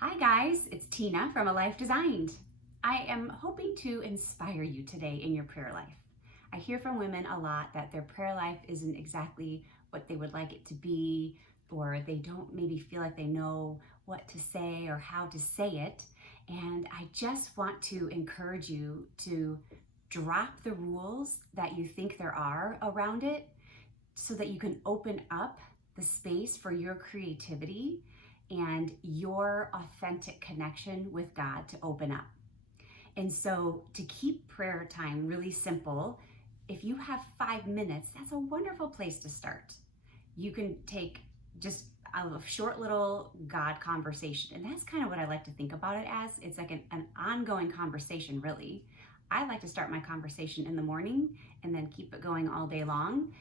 Hi guys, it's Tina from A Life Designed. I am hoping to inspire you today in your prayer life. I hear from women a lot that their prayer life isn't exactly what they would like it to be, or they don't maybe feel like they know what to say or how to say it. And I just want to encourage you to drop the rules that you think there are around it so that you can open up the space for your creativity and your authentic connection with God to open up. And so, to keep prayer time really simple, if you have 5 minutes, that's a wonderful place to start. You can take just a short little God conversation. And that's kind of what I like to think about it as. It's like an ongoing conversation, really. I like to start my conversation in the morning and then keep it going all day long.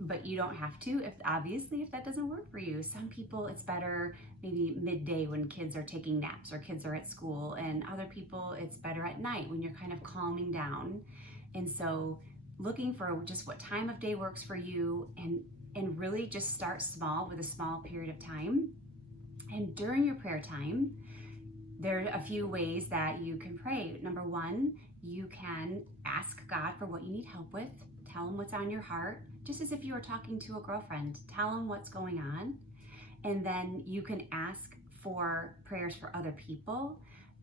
But you don't have to, if that doesn't work for you. Some people, it's better maybe midday when kids are taking naps or kids are at school, and other people, it's better at night when you're kind of calming down. And so, looking for just what time of day works for you, and really just start small with a small period of time. And during your prayer time, there are a few ways that you can pray. Number one, you can ask God for what you need help with. Tell him what's on your heart, just as if you were talking to a girlfriend. Tell him what's going on. And then you can ask for prayers for other people,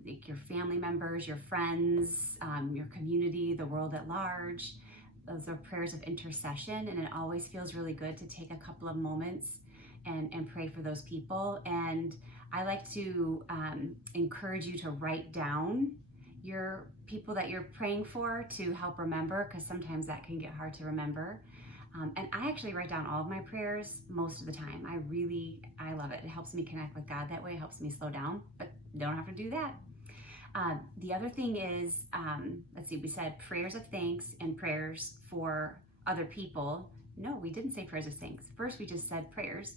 like your family members, your friends, your community, the world at large. Those are prayers of intercession, and it always feels really good to take a couple of moments and pray for those people. And I like to encourage you to write down your people that you're praying for to help remember, because sometimes that can get hard to remember. And I actually write down all of my prayers most of the time. I love it. It helps me connect with God that way. It helps me slow down, but don't have to do that. The other thing is, we said prayers of thanks and prayers for other people. No, we didn't say prayers of thanks. First, we just said prayers.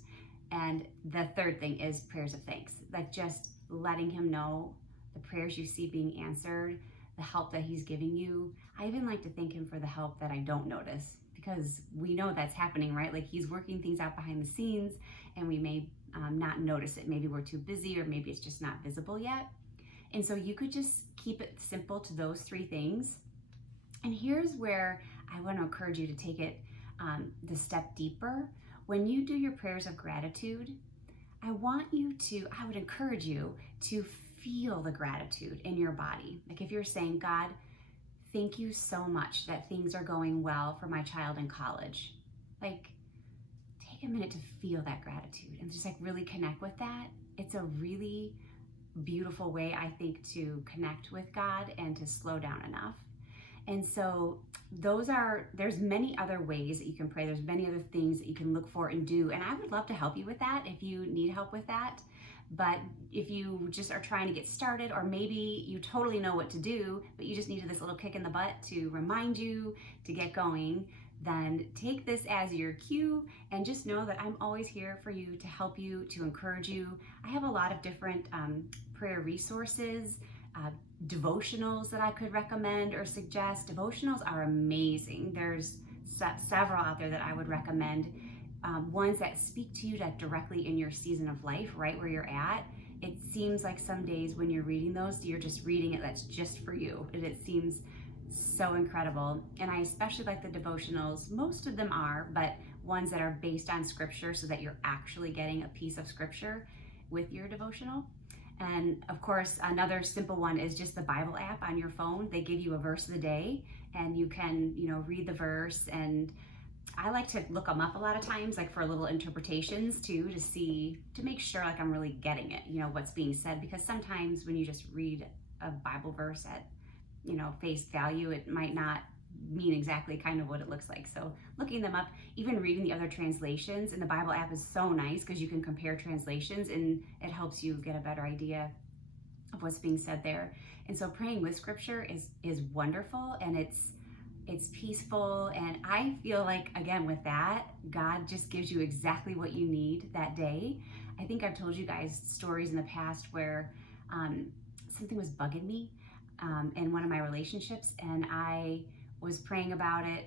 And the third thing is prayers of thanks, like just letting him know the prayers you see being answered, the help that he's giving you. I even like to thank him for the help that I don't notice, because we know that's happening, right? Like he's working things out behind the scenes, and we may not notice it. Maybe we're too busy, or maybe it's just not visible yet. And so you could just keep it simple to those three things. And here's where I want to encourage you to take it the step deeper. When you do your prayers of gratitude, I would encourage you to feel the gratitude in your body. Like if you're saying, God, thank you so much that things are going well for my child in college. Like, take a minute to feel that gratitude and just like really connect with that. It's a really beautiful way, I think, to connect with God and to slow down enough. And so there's many other ways that you can pray. There's many other things that you can look for and do. And I would love to help you with that if you need help with that. But if you just are trying to get started, or maybe you totally know what to do, but you just needed this little kick in the butt to remind you to get going, then take this as your cue and just know that I'm always here for you, to help you, to encourage you. I have a lot of different prayer resources, devotionals that I could recommend or suggest. Devotionals are amazing. There's several out there that I would recommend. Ones that speak to you like directly in your season of life, right where you're at. It seems like some days when you're reading those, you're just reading it that's just for you. And it seems so incredible. And I especially like the devotionals. Most of them are, but ones that are based on scripture, so that you're actually getting a piece of scripture with your devotional. And of course, another simple one is just the Bible app on your phone. They give you a verse of the day, and you can, read the verse. And I like to look them up a lot of times, like for little interpretations too, to make sure like I'm really getting it, what's being said. Because sometimes when you just read a Bible verse at, face value, it might not mean exactly kind of what it looks like. So looking them up, even reading the other translations, and the Bible app is so nice because you can compare translations and it helps you get a better idea of what's being said there. And so praying with scripture is wonderful, and it's peaceful. And I feel like, again, with that, God just gives you exactly what you need that day. I think I've told you guys stories in the past where something was bugging me in one of my relationships, and I was praying about it,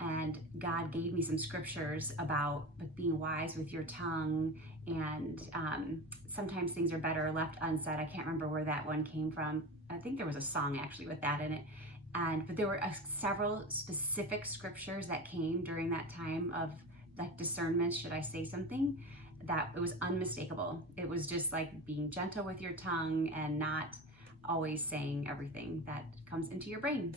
and God gave me some scriptures about like being wise with your tongue And sometimes things are better left unsaid. I can't remember where that one came from. I think there was a song actually with that in it. But there were several specific scriptures that came during that time of like discernment, should I say something, that it was unmistakable. It was just like being gentle with your tongue and not always saying everything that comes into your brain.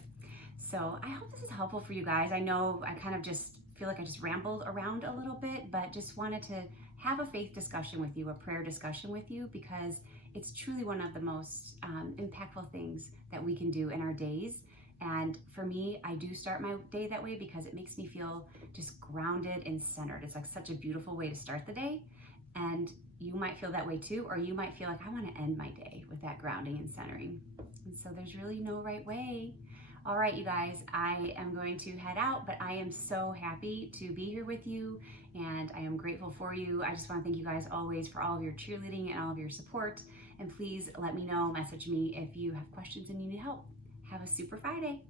So I hope this is helpful for you guys. I know I kind of just feel like I just rambled around a little bit, but just wanted to have a faith discussion with you, a prayer discussion with you, because it's truly one of the most impactful things that we can do in our days. And for me, I do start my day that way because it makes me feel just grounded and centered. It's like such a beautiful way to start the day. And you might feel that way too, or you might feel like I want to end my day with that grounding and centering. And so there's really no right way. All right, you guys, I am going to head out, but I am so happy to be here with you, and I am grateful for you. I just want to thank you guys always for all of your cheerleading and all of your support. And please let me know, message me if you have questions and you need help. Have a super Friday.